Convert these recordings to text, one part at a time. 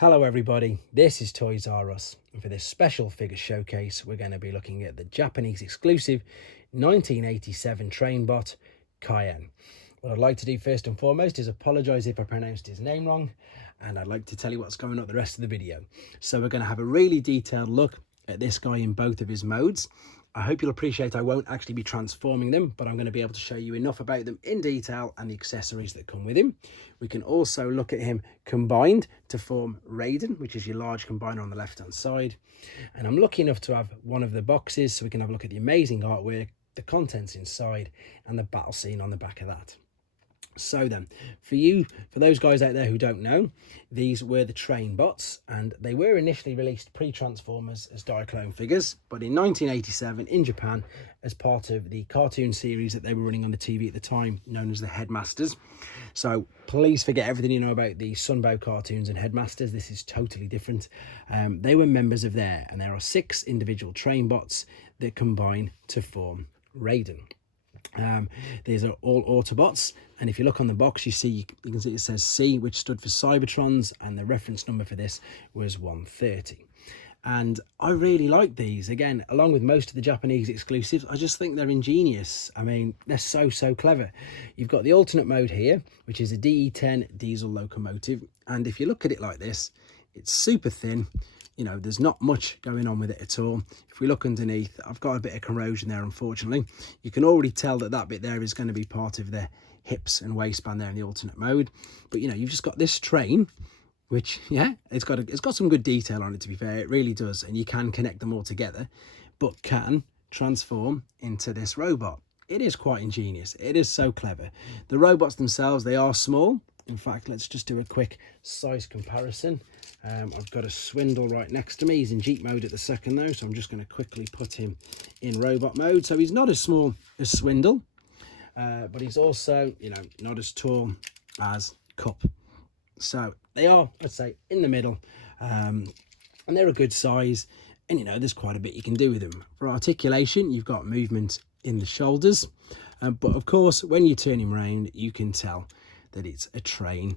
Hello everybody, this is Toys R Us, and for this special figure showcase we're going to be looking at the Japanese exclusive 1987 trainbot Kaen. What I'd like to do first and foremost is apologise if I pronounced his name wrong, and I'd like to tell you what's going on the rest of the video. So we're going to have a really detailed look at this guy in both of his modes. I hope you'll appreciate I won't actually be transforming them, but I'm going to be able to show you enough about them in detail and the accessories that come with him. We can also look at him combined to form Raiden, which is your large combiner on the left hand side. And I'm lucky enough to have one of the boxes so we can have a look at the amazing artwork, the contents inside, and the battle scene on the back of that. So then, for those guys out there who don't know, these were the trainbots, and they were initially released pre-Transformers as Diaclone figures, but in 1987 in Japan as part of the cartoon series that they were running on the TV at the time, known as the Headmasters. So please forget everything you know about the Sunbow cartoons and Headmasters. This is totally different. They were members of there, and there are 6 individual trainbots that combine to form Raiden. These are all Autobots, and if you look on the box you can see it says C, which stood for Cybertrons, and the reference number for this was 130. And I really like these. Again, along with most of the Japanese exclusives, I just think they're ingenious. I mean, they're so clever. You've got the alternate mode here, which is a DE10 diesel locomotive, and if you look at it like this, it's super thin. You know, there's not much going on with it at all. If we look underneath, I've got a bit of corrosion there, unfortunately. You can already tell that that bit there is going to be part of the hips and waistband there in the alternate mode. But, you know, you've just got this train, which, yeah, it's got some good detail on it, to be fair. It really does. And you can connect them all together, but can transform into this robot. It is quite ingenious. It is so clever. The robots themselves, they are small. In fact, let's just do a quick size comparison. I've got a Swindle right next to me. He's in Jeep mode at the second though, so I'm just going to quickly put him in robot mode. So he's not as small as Swindle, but he's also, you know, not as tall as Cup. So they are, I'd say, in the middle, and they're a good size. And, you know, there's quite a bit you can do with them. For articulation, you've got movement in the shoulders, but of course, when you turn him around, you can tell that it's a train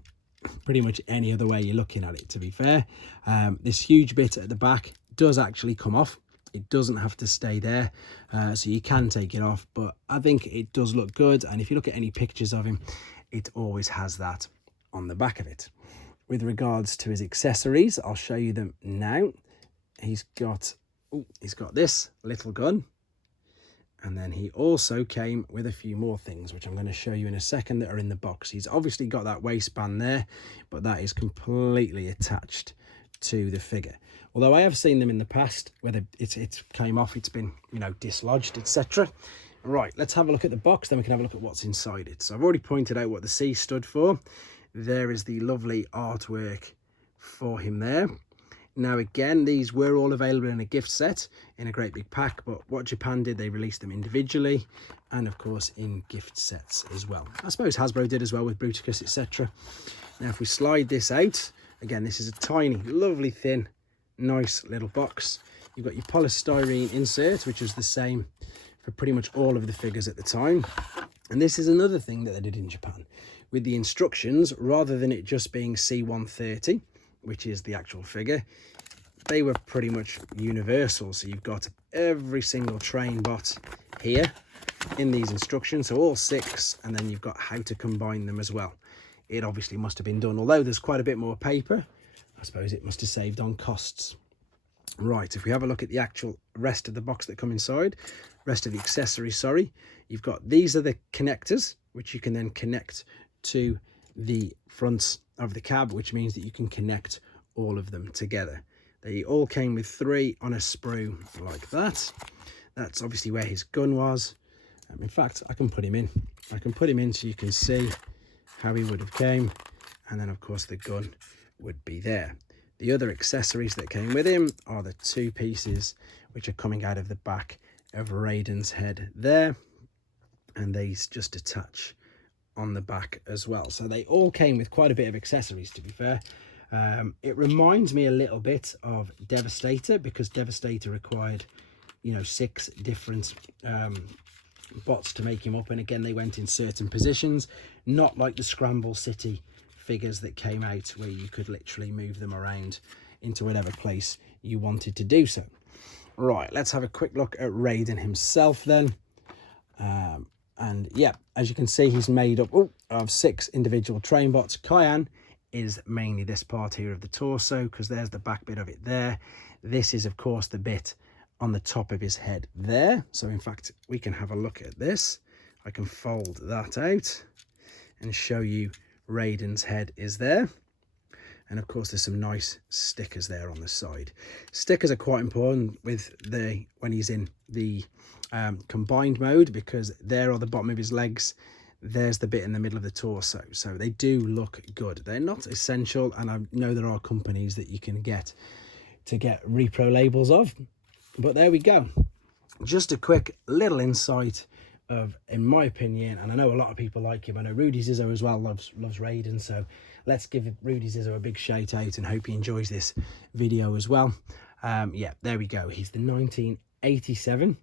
pretty much any other way you're looking at it, to be fair. This huge bit at the back does actually come off. It doesn't have to stay there, so you can take it off, but I think it does look good. And if you look at any pictures of him, it always has that on the back of it. With regards to his accessories, I'll show you them now. He's got this little gun, and then he also came with a few more things, which I'm going to show you in a second, that are in the box. He's obviously got that waistband there, but that is completely attached to the figure. Although I have seen them in the past, whether it came off, it's been, you know, dislodged, etc. Right, let's have a look at the box, then we can have a look at what's inside it. So I've already pointed out what the C stood for. There is the lovely artwork for him there. Now, again, these were all available in a gift set, in a great big pack, but what Japan did, they released them individually, and of course in gift sets as well. I suppose Hasbro did as well with Bruticus, etc. Now, if we slide this out, again, this is a tiny, lovely, thin, nice little box. You've got your polystyrene insert, which was the same for pretty much all of the figures at the time. And this is another thing that they did in Japan. With the instructions, rather than it just being C130, which is the actual figure, they were pretty much universal. So you've got every single trainbot here in these instructions, so all 6, and then you've got how to combine them as well. It obviously must have been done, although there's quite a bit more paper, I suppose it must have saved on costs. Right, if we have a look at the actual rest of the box that come inside, rest of the accessories, sorry, you've got, these are the connectors, which you can then connect to the front of the cab, which means that you can connect all of them together. They all came with 3 on a sprue like that. That's obviously where his gun was. In fact, I can put him in so you can see how he would have came, and then of course the gun would be there. The other accessories that came with him are the 2 pieces which are coming out of the back of Raiden's head there, and these just attach on the back as well. So they all came with quite a bit of accessories, to be fair. It reminds me a little bit of Devastator, because Devastator required, you know, 6 different bots to make him up, and again they went in certain positions, not like the Scramble City figures that came out where you could literally move them around into whatever place you wanted to do so. Right, let's have a quick look at Raiden himself then. And yeah, as you can see, he's made up of 6 individual trainbots. Kaen is mainly this part here of the torso, because there's the back bit of it there. This is, of course, the bit on the top of his head there. So, in fact, we can have a look at this. I can fold that out and show you Raiden's head is there. And, of course, there's some nice stickers there on the side. Stickers are quite important with when he's in the combined mode, because there are the bottom of his legs, there's the bit in the middle of the torso, so they do look good. They're not essential, and I know there are companies that you can get repro labels of, but there we go. Just a quick little insight of, in my opinion, and I know a lot of people like him. I know Rudy Zizzo as well loves Raiden, so let's give Rudy Zizzo a big shout out and hope he enjoys this video as well. Yeah, there we go. He's the 1987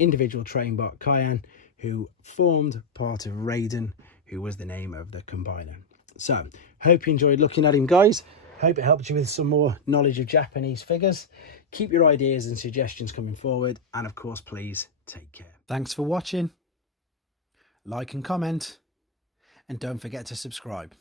individual trainbot Kaen, who formed part of Raiden, who was the name of the combiner. So, hope you enjoyed looking at him, guys. Hope it helped you with some more knowledge of Japanese figures. Keep your ideas and suggestions coming forward, and of course, please take care. Thanks for watching. Like and comment, and don't forget to subscribe.